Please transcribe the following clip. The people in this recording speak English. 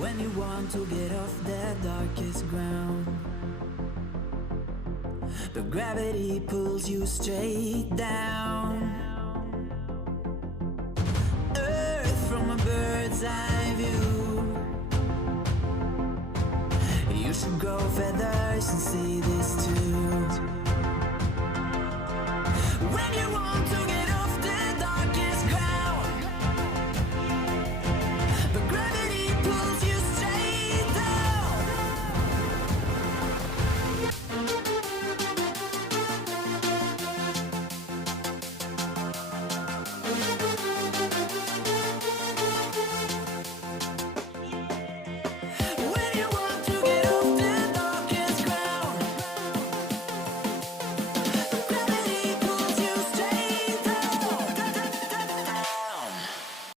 when you want to get off the darkest ground. But gravity pulls you straight down. Earth from a bird's eye view. You should grow feathers and see this too. When you want to